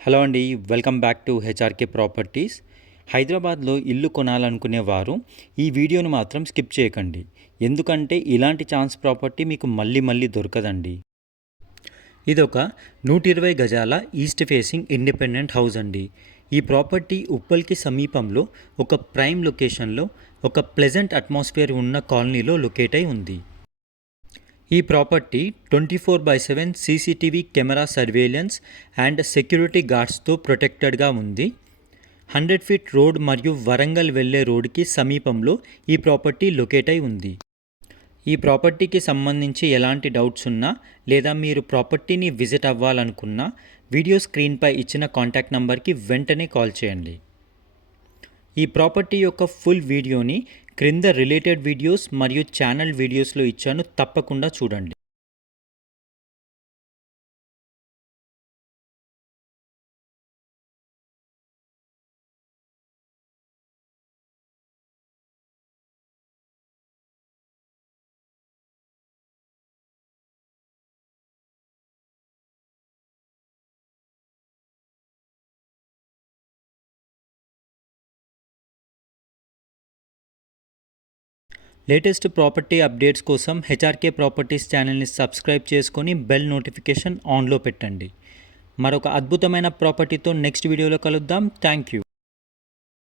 Hello అండి. Welcome back to HRK properties. హైదరాబాద్లో ఇల్లు కొనాలనుకునేవారు ఈ వీడియోను మాత్రం స్కిప్ చేయకండి. ఎందుకంటే ఇలాంటి ఛాన్స్ ప్రాపర్టీ మీకు మళ్ళీ మళ్ళీ దొరకదండి. ఇదొక 120 గజాల ఈస్ట్ ఫేసింగ్ ఇండిపెండెంట్ హౌస్ అండి. ఈ ప్రాపర్టీ ఉప్పల్కి సమీపంలో ఒక ప్రైమ్ లొకేషన్లో ఒక ప్లెజెంట్ అట్మాస్ఫియర్ ఉన్న కాలనీలో లొకేట్ అయి ఉంది. ఈ property 24/7 CCTV camera surveillance and security గార్డ్స్తో ప్రొటెక్టెడ్గా ఉంది. 100 ఫీట్ రోడ్ మరియు వరంగల్ వెళ్ళే రోడ్కి సమీపంలో ఈ ప్రాపర్టీ లొకేట్ అయి ఉంది. ఈ ప్రాపర్టీకి సంబంధించి ఎలాంటి డౌట్స్ ఉన్నా లేదా మీరు ప్రాపర్టీని విజిట్ అవ్వాలనుకున్నా వీడియో స్క్రీన్పై ఇచ్చిన కాంటాక్ట్ నంబర్కి వెంటనే కాల్ చేయండి. ఈ ప్రాపర్టీ యొక్క ఫుల్ వీడియోని క్రింద రిలేటెడ్ వీడియోస్ మరియు ఛానల్ వీడియోస్లో ఇచ్చాను, తప్పకుండా చూడండి. లేటెస్ట్ ప్రాపర్టీ అప్డేట్స్ కోసం హెచ్ఆర్కే ప్రాపర్టీస్ ఛానల్ని సబ్స్క్రైబ్ చేసుకొని బెల్ నోటిఫికేషన్ ఆన్లో పెట్టండి. మరొక అద్భుతమైన ప్రాపర్టీతో నెక్స్ట్ వీడియోలో కలుద్దాం. Thank you.